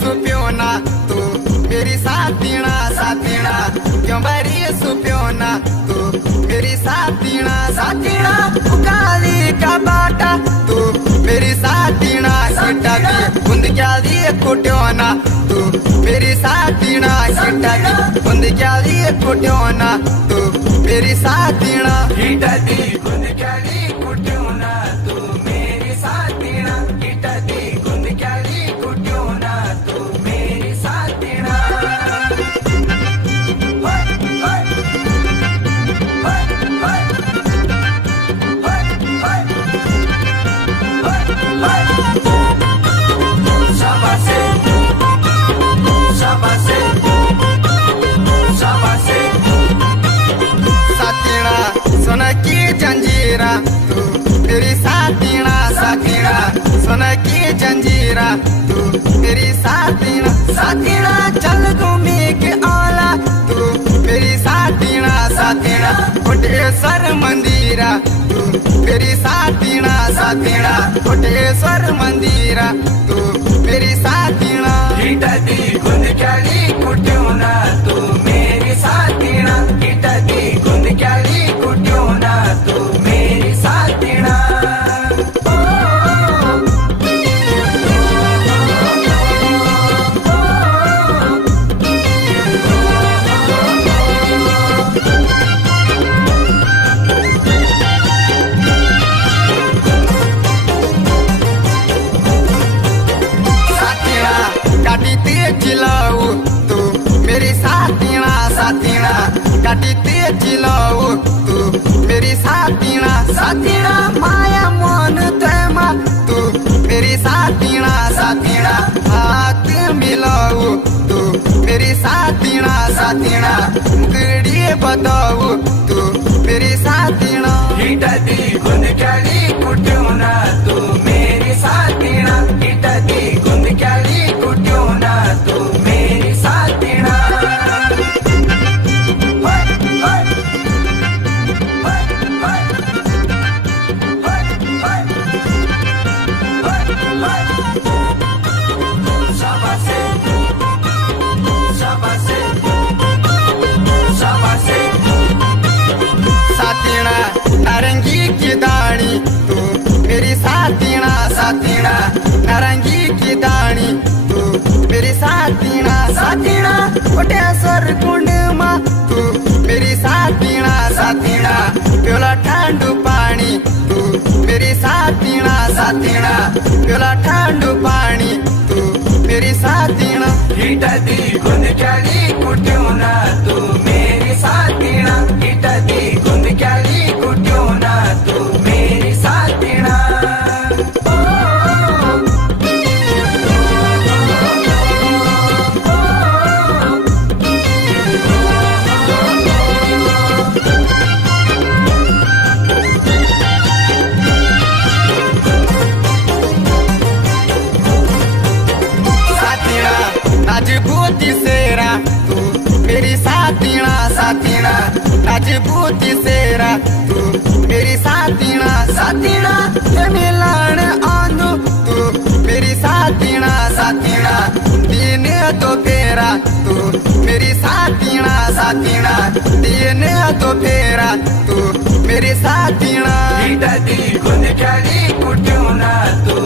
सुप्योना तू मेरी साथीना साथीना क्यों बारी सुप्योना तू मेरी साथीना साथीना काली का बाटा तू मेरी साथीना सिटाकी बुंद क्या दिए कुट्योना तू मेरी साथीना सिटाकी बुंद क्या दिए कुट्योना तू मेरी साथीना हिटदी बुंद क्या दी कुट्योना तू मेरी साथीना हिटदी बुंद क्या दी कुट्योना तू मेरी साथीना सोना की जंजीरा तू मेरी साथीना साथीना सोना की जंजीरा तू मेरी साथीना साथीना चल घूमी के आला तू मेरी साथीना साथीना कोटेश्वर मंदिरा तू मेरी साथीना साथीना कोटेश्वर मंदिरा तू मेरी साथीना हिटदी गुंद क्याली कुट्योना तू मेरी साथीना हिटदी गुंद क्याली कुट्योना तू मेरी साथीना चिल्लाऊ तू मेरी साथीना साथीना काटी तेज चिल्लाऊ तू मेरी साथीना साथीना माया मन तेमा तू मेरी साथीना साथीना हाथ मिलाऊ तू मेरी साथीना साथीना मुकड़ी बताऊ तू मेरी साथीना हिटदी गुंद क्याली कुट्योना तू मेरी साथीना हिटदी गुंद क्याली कुट्योना तू मेरी साथीना साथीना नारंगी की दाढ़ी तू मेरी साथीना साथीना नारंगी की दाढ़ी तू मेरी साथीना साथीना कोटेश्वर कुंड मा तू मेरी साथीना साथीना प्योला ठंडू पानी तू मेरी साथीना साथीना प्योला ठंडू पानी तू मेरी साथीना हिटदी गुंद क्याली कुट्योना तू मेरी साथीना हिटदी गुंद क्याली कुट्योना तू मेरी साथीना राजपूती सेरा तू मेरी साथीना साथीना राजपूती सेरा तू मेरी साथीना साथीना मिलान आंदू तू मेरी साथीना साथीना दिन तो फेरा तू मेरी साथीना साथीना दिन तो फेरा तू मेरी साथीना हिटदी गुंद क्याली कुट्योना तू